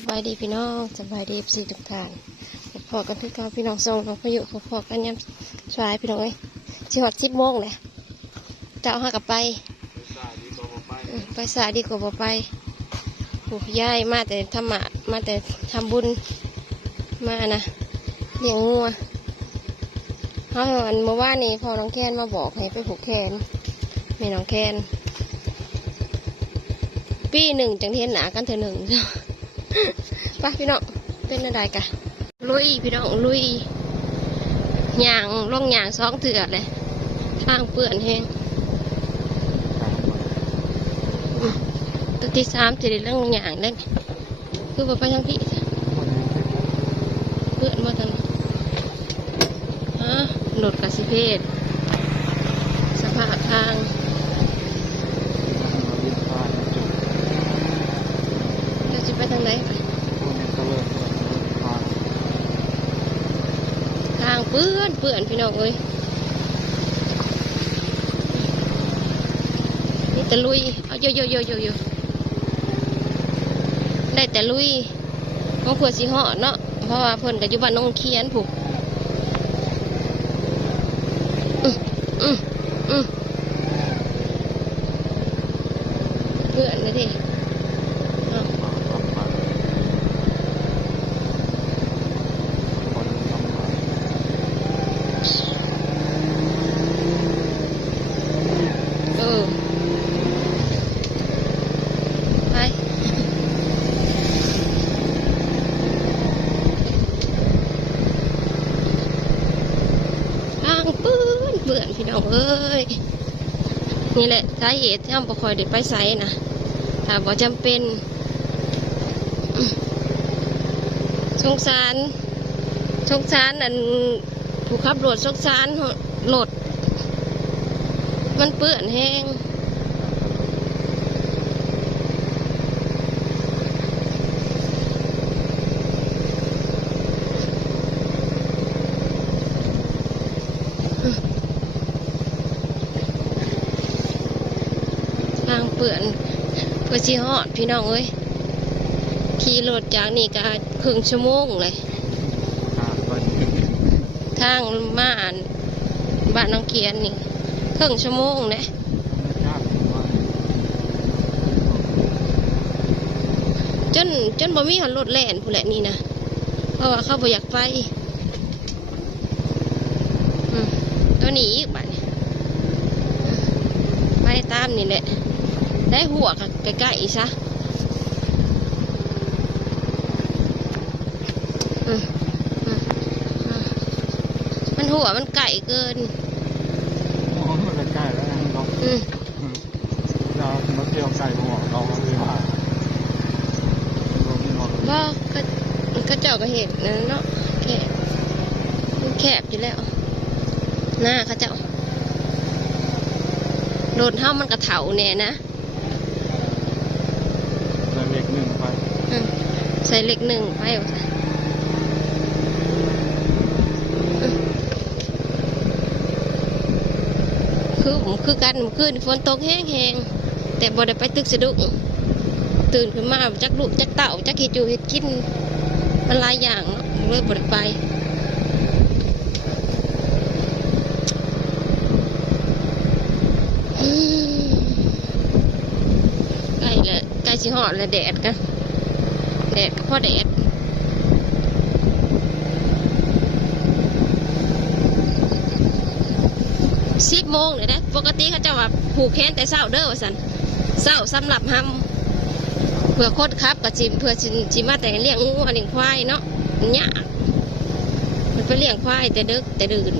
สบายดีพี่น้องสบายดีสี่ทุกท่านพอกันพี่กาพี่น้องส่งน้องพายุพอๆกันยามสายพี่น้องเอ้ยสิฮอดสิบโมงเลยจะเอาห้ากลับไปเออไปสายดีกว่าบ่ไปผู้ย้ายมาแต่ทำหมาดมาแต่ทำบุญมานะเลี้ยงงัวเขาอันเมื่อวานนี้พอน้องแคนมาบอกให้ไปผูกแขนแม่น้องแคนปีหนึ่งจังเทียนหนากันเธอหนึ่ง ไปพี่น้องเป็นอะไรกะลุยพี่น้องลุยยางล่องยางสองเถื่อเลยทางเปื่อนแห้งตัวที่สามจะได้เรื่องยางเล่นคือว่าไปทางพี่เปื่อนมาทางฮะหลดกับสิเพศสภาพทางเราจะไปทางไหนไปทาง เปื่อนเปื่อนพี่น้องเอ้ยนี่แต่ลุย เอาโยโยโยโยโยได้แต่ลุยมองเผื่อสีห่อเนาะ เพราะว่าเพิ่นกับยุบันน้องเคียนผูกอืมอืมอืมเพื่อนเลยดิอ้าวเออไปทางเปื้อน เบื่อนพี่น้องเอ้ยนี่แหละสาเหตุที่อ้ำบ่คอยเด็ดไปไสนะถ้าบ่จำเป็นสงสารสงสารอันผู้ขับรถสงสารรถมันเปื้อนแห้งางเปื้อนเพื่อชีฮอดพี่น้องเอ้ยขี่รถจากนี่ก็ครึ่งชั่วโมงเลย ทางมาอ่านบ้านน้องเกียนนี่ครึ่งชั่วโมงเลยจนจนบ่มีหันรถแล่นผู้แหละนี่นะเพราะว่าเขาบ่อยากไปตัวนี้อีกบ้านไปตามนี่แหละ ได้หัวกับใกล้ๆซะอืมอืมอืมมันหัวมันไก่เกินใกล้แล้วเราอืมเราเราเกี่ยวใส่หัวเราเลยว่าเราไม่นอนบ่ก็ก็เจ้าก็เห็นนั่นเนาะแคบมันแคบอยู่แล้ว หน้าเขาเจ้าโดนเท้ามันกระเถาแน่นะ เราเล็กหนึ่งไป อืมใส่เล็กหนึ่งไปเอาคือผมคือกันผมคือฝนตกแห้งๆแต่บ่ได้ไปตึกสะดุ้งตื่นขึ้นมาจักลูกจักเต่าจักเห็ดจูเห็ดกินมันหลายอย่างเลยบ่ได้ไปใกล้แล้วใกล้สิหอดแล้วแดดกัน แดดก็พอแดดสิบโมงเลยนะปกติเขาจะว่าผูกแขนแต่เศร้าเด้อสันเศร้าสำหรับทำเพื่อโคตรครับกับจิมเพื่อจิจิมาแต่เลี้ยงงูเลี้ยงควายเนาะมันยากมันไปเลี้ยงควายแต่ดึกแต่ดื่น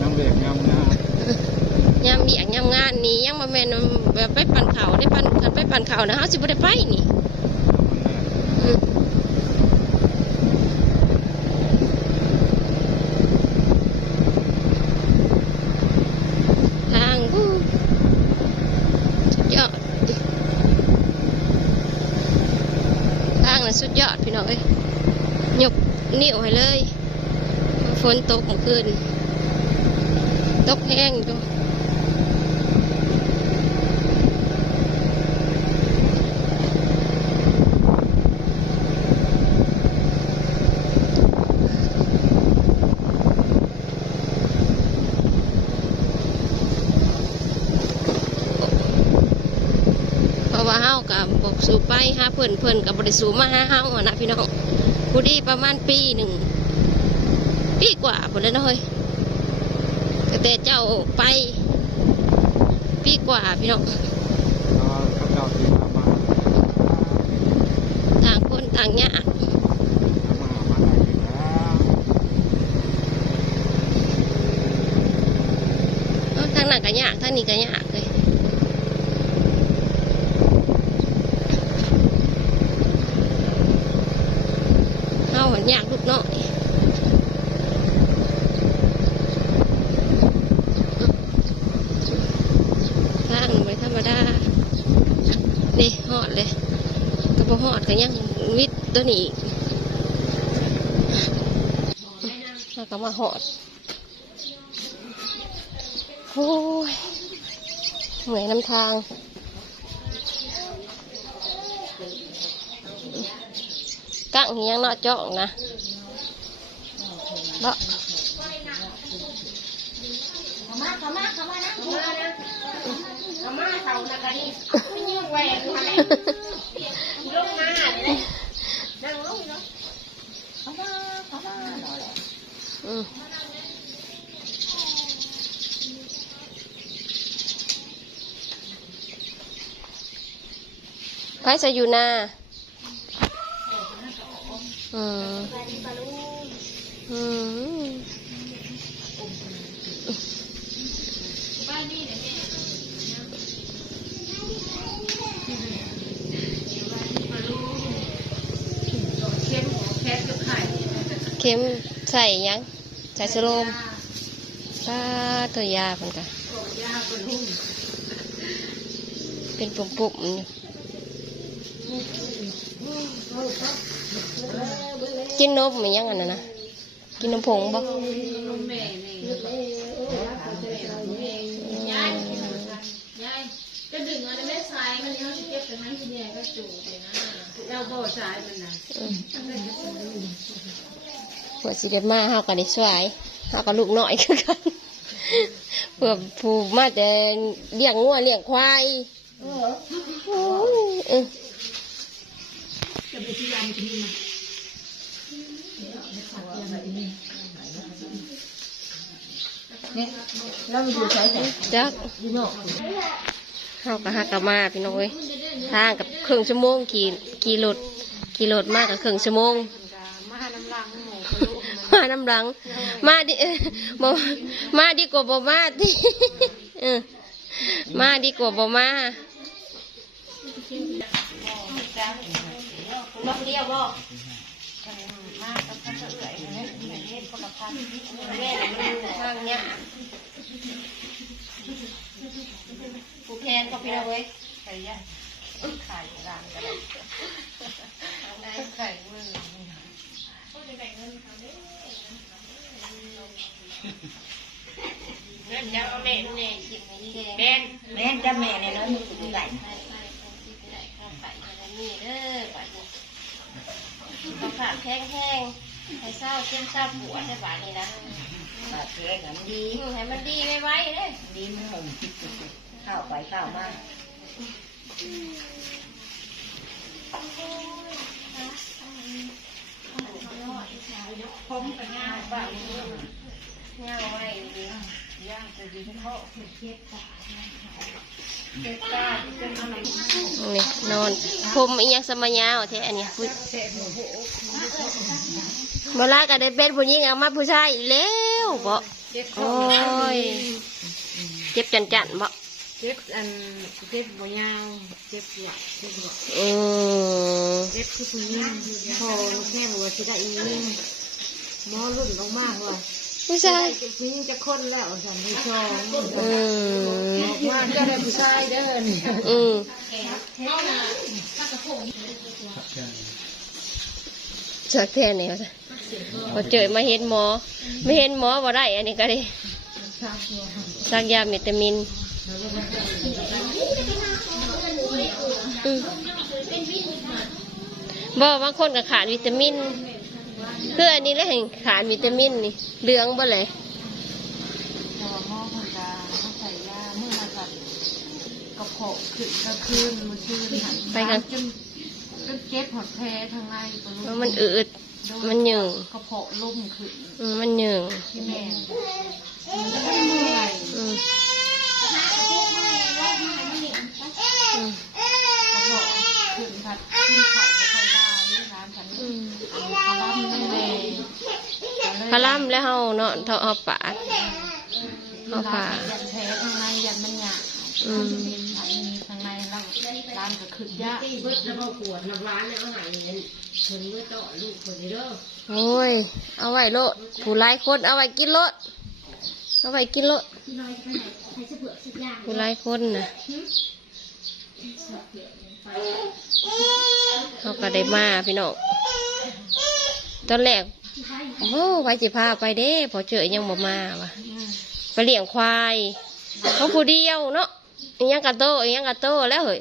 น้ำเบรกน้ำหน้ายามเบียกยาม งานนี่ยังมาแม่นแบบไปปั่นเขาได้ปั่นคันไปปั่นเขานะเขาสิบ่ได้ไปนี่ทางอู้สุดยอดทางน่ะสุดยอดพี่น้องเอ้ยยกนิ้วให้เลย ฝนตกเมื่อคืน ตกแห้งอยู่ กับบอก สู่ไปหาเพิ่นเพิ่นกับบริสูมาหาเฮาอะนะพี่น้องผู้ดีประมาณปีหนึ่งปีกว่าพุ่นเลยนะเฮ้ยแต่เจ้าไป ปีกว่าพี่น้องแล้วข้างคนต่างคนต่างยาก มามาได้อยู่แล้ว เอ้าทางนั้นก็ยากทางนี้ก็ยากเลยเฮาหันยากลูกน้อย ทางไม่ธรรมดานี่ หอดเลยกระเพาหอดก็ยังวิทย์ตัวนี้อีกแล้วก็มาหอดโอ้ยเหนื่อยน้ำทางกั้งเฮียงเนาะเจาะนะเนาะ เขามาเขามาเขามานะเขามานะเขา มาเขานะกันนี่ไม่ยืดแหวนมาเลยลงมาเลยนั่งลงเนาะเขามาเขามาเนาะแหละอืมไผจะอยู่นาอืมอืม ข็มใส่หยังใส่สโลมปลาตัวยาเป็นกะเป็นปุ่มๆอยู่กินนมไหมยังอันนั้นนะกินนมผงบ่ยายก็ดึงอันนั้นไม่ใช้มันเขาจะเก็บแต่มันที่เนี่ยก็จูบเลยนะเราบ่ใช้มันนะ อืมหัวสิเด็ดมาเฮากันได้สวยเฮากับลูกน้อยคือกันเพื่อผูมาแต่เลี้ยงงัวเลี้ยงควายโอ้ยเออเราอยู่ใช้แต่จักยูโน่เฮากับฮักกับมาพี่น้องเอ้ยทางกับครึ่งชั่วโมงขี่ขี่รถขี่รถมากกับครึ่งชั่วโมง มาน้ำลังหมู มาน้ำ หลัง มาดิเอ้ยบ่มาดีกว่าบ่มาดิเออมาดีกว่าบ่มาลองเดียวบ่มากับข้าวเอื่อยเนี่ยเหมือนเฮ็ดคนละพันแม่มันอยู่ทางเนี้ยผูกแขนก็พี่น้องเอ้ยไข่ย่างไข่ร้านกันไข่มือ เงินจะเอาแม่แม่คิดให้ดีแดงแม่จะแม่เนี่ยเนาะมีไหลไปไปไปไปได้เข้าไปอย่างนี้เด้อไปนี่ต้องขาแข้งแข้งให้เศร้าเช่นเศร้าปวดได้บาดนี้นะบาดแผลกันดีอืมให้มันดีไว้ไว้เด้อดีมันหมุนเข้าไปเข้ามาผมกับงาบ้านนี้ ย่างไว้ดีย่างจะดีเขาเก็บตาเก็บตาเป็นอะไรนี่นอนผมอีหยังสมัยยาวแท้อันเนี้ยผู้เวโหเวลาก็ได้เป็นผู้หญิงเอามาผู้ชายอีกแล้วบ่โอ้ยเจ็บจันจันบ่เจ็บอันเจ็บหัวยาวเจ็บหลักเจ็บหลักอืมเจ็บคือผู้หญิงพอแค่หัวสิได้อีนิ่งหมอรุ่นลงมากว่า ผู้ชายผู้หญิงจะคนแล้วสันนิษฐานอืมว่าจะได้ผู้ชายเด้อนี่อืมสักแท่นี่ว่าซะพอเจอมาเห็นหมอ ไม่เห็นหมอบ่ได้ อันนี้ก็ได้สักยาวิตามินอืมบ่บางคนก็ขาดวิตามิน คืออันนี้แหละให้ขาดวิตามินนี่เหลืองบ่เลยแต่ว่าหมอคนตาเขาใส่ยาเมื่อมาสัตว์กระเพเพาะขึ้นกลางคืนมันชื่นหันไปกัน จนจนเจ็บหดแผลทางในตัวลูเพราะกมันอืด มันหยุ่งกระเพาะล่มขึ้นอืมมันหนึ่งที่แม่มันก็เมื่อย อืมอืม กระเพาะขึ้นผัดขึ้นเข่าไปค่อยได้ร้านฉัน อืม พาร่ำนั่นเลย พาล่ำแล้วเฮาเนาะเฮาเอาปาดเอาผ่ายันแผลทางในยันมันหยาบอืมอันนี้ทางในแล้วร้านก็ขึ้นยากเบิดแล้วก็ปวดน้ำร้านเนี่ยเอาใหายเงินเพิ่นเมื่อต่อลูกเพิ่นนี่เด้อโอ้ย เอาไว้โลดผู้หลายคนเอาไว้กินโลดเอาไว้กินโลดผู้หลายคนนะเขาก็ได้มาพี่น้องตอนแรก โอ้ไว้สิพาไปเด้พอเจอยังบ่มาวะอืมไปเลี้ยงควายเขาผู้เดียวเนาะอิหยังกะโตอิหยังกะโตแล้วเฮ้ย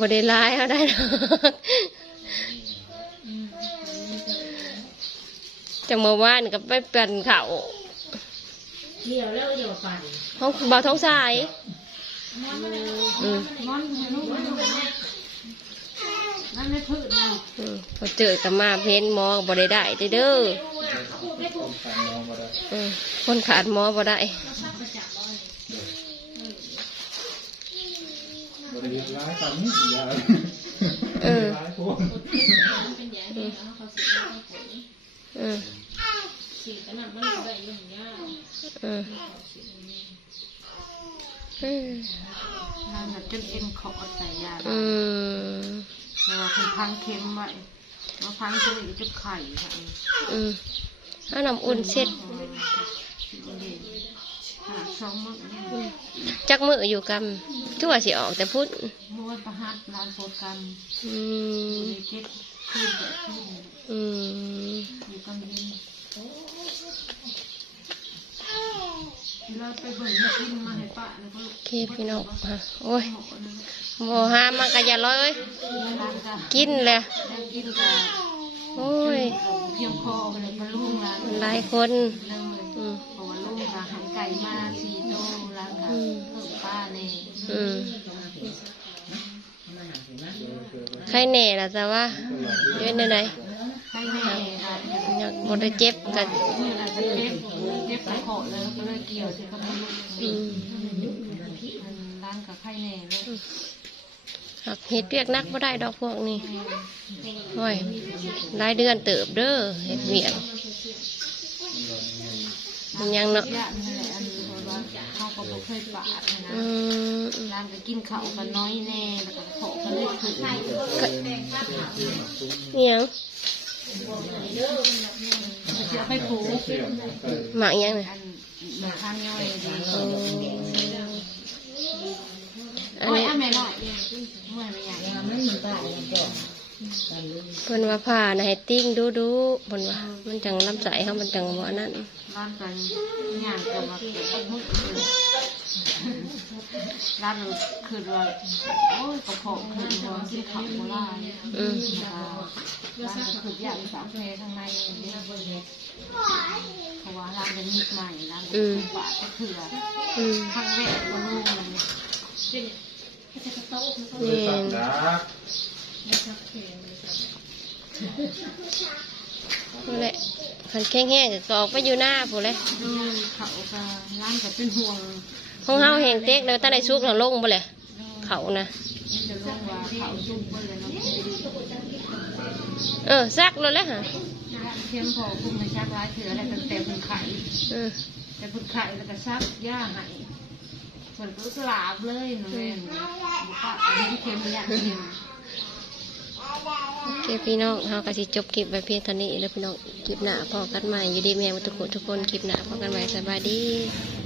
บได้ร้ายเขาได้หรอกจังเมื่อวานก็ไปเป็นเขาเดี่ยวแล้วเดี่ยวปั่นห้องบ่าวท้องสาย อืมนอนให้ลูกมันนั่นไม่พืชนะอืมพอเจอกับมาเพ้นหมอบ่ได้ได้เด้อเด้ออืมคนขาดหมอบ่ได้บริเวณร้ายกันนี่ยาเออร้ายคนอืมอืมอืม นั่นน่ะจนเอ็นขอดใส่ยาอืมเพราะว่าคุณพังเค็มไว้มาพังจะมีจุดไข่ค่ะอืมเอาน้ำอุ่นเช็ดหาสองมื้อเนี่ยอืมจักมืออยู่กันทั่วสิออกแต่พุทธมวยประหัดร้านโพดกันอืมมีเจ็ดคืนเกิดขึ้นอืมอยู่กลางเย็น เราไปเบิ่งมากินมาให้ป้าแล้วก็โอเคพี่น้องฮะโอ้ยโมหามันก็อย่าร้อยเอ้ยกินเลยได้กินกับโอ้ยเพียงพอเลยมาลุงร้านหลายคนเลยอืมเพราะว่าลุงก็หายไก่มาสี่โตร้านก็เพิ่มป้าเนี่ยอืมใครแน่ล่ะแต่ว่าเย็นไหนให้แม่ร้าน บ่ได้เจ็บกันนี่แหละจะเจ็บเจ็บตะโขะเลยก็เลยเกี่ยวที่เขาไม่รู้อืมร้านกับไข่แน่เลยหักเห็ดเปียกนักบ่ได้ดอกพวกนี้โอ้ยหลายเดือนเติบเด้อเห็ดเวียกมันยังเนาะญาตินั่นแหละอันว่าเขาก็บ่เคยปาดนะอืมร้านก็กินข้าวกันน้อยแน่แล้วก็โขะกันเลยคือเอียง จะไปปลูกหมากเอียงน่ะอันมาข้างย่อยดีอืมอันโอ้ยนี้อะแม่น้อยเมื่อยไม่ใหญ่เพิ่นว่าผ่านะให้ติ้งดูดูๆเพิ่นว่ามันจังลำไส้เขามันจังบ่อันนั้นร้านกันย่างกับมาเก็บมุกร้านคือว่าโอ้ยกระเพาะคือว่ากินข้าวโบราณอืม ร้านก็คือย่างสามเพทางในนี่ยเพราะว่าร้านเป็นมิดใหม่ร้านเป็นบาทก็คืออืมครั้งแรกก็ลูกมันแม่สั่งนดักนั่นแหละคันแข็งแห้งก็ออกไปอยู่หน้าผู้เลยเขาก็ร้านก็เป็นห่วงของเฮาแห้งเต็กแล้วถ้าได้สุกแล้วลงบ่เลยเขานะนี่จะลงไปเลยเนาะ เออซักแล้วแหละฮะเพียงพอคุมมาชักร้ายเถื่อแล้วตั้งแต่พึ่งไข่อืมแต่พึ่งไข่แล้วก็ชักย่าให้เหมือนก็ลาบเลยนะแม่บุกอันนี้เค็มย่างเค็มโอเคพี่น้องเฮาก็สิจบคลิปไว้เพียงเท่านี้แล้วพี่น้องคลิปหน้าพอกันใหม่อยู่ดีแม่ทุกคนทุกคนคลิปหน้าพอกันใหม่สบายดีส